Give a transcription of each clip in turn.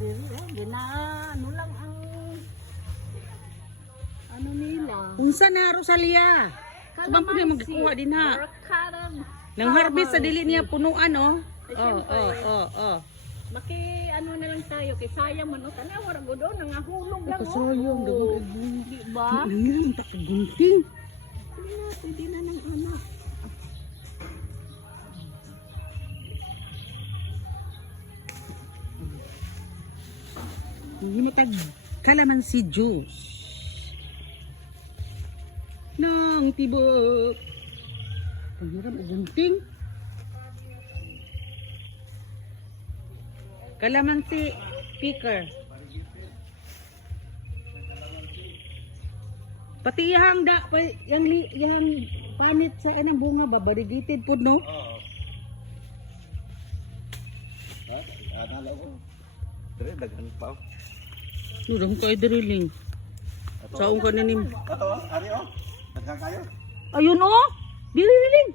Gina, ano lang ang ano nila. Unsa na Rosalia? Sabang po niya magkuha din ha. Nang harvest sa dili niya punuan oh. Oh. Maki ano na lang tayo kay sayang man o tanaw ra gud nangahulog lang oh. Sayang daw Di ba? ang takagunting. Pwede na ng anak. Himatag calamansi juice. Nang tibok. Pangiram o gunting. Calamansi picker. Pati yang yang panit sa anang bunga ba variegated pud no? Oo. Nala ko. Dire daghan pa. Nurang kay diriling. Saong ka na nim. Ato, ari oh. Daghan kayo. Ayun oh. Diriling.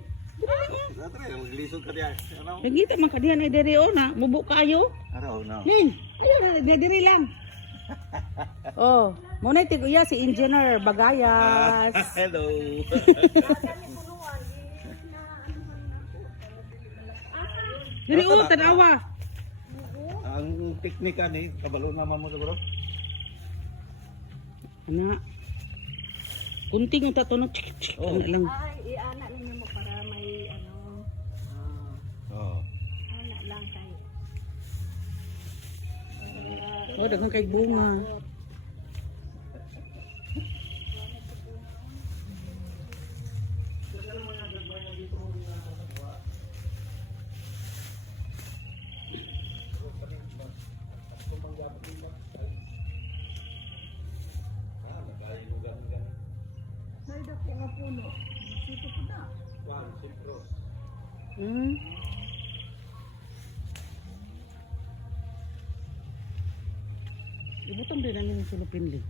Dire maglisod ka diyan. Ano? Nagita man kadihan ay diri oh na mubo kayo. Ano no. Ning, ayun na diri lang. Oh, mo na tiguya si Engineer Bagayas. Hello. Diri oh tanawa. Ang teknik ani kabalo naman mo siguro. Ana. Kunting ang tatunok. Oh. Ano lang. Ay, iana ninyo mo para may ano, Oo. ana lang kay. Oh, daghang kay bunga. Naidak ko nga puno. Sito po na. Hmm. Ibutang din namin yung sulupin li.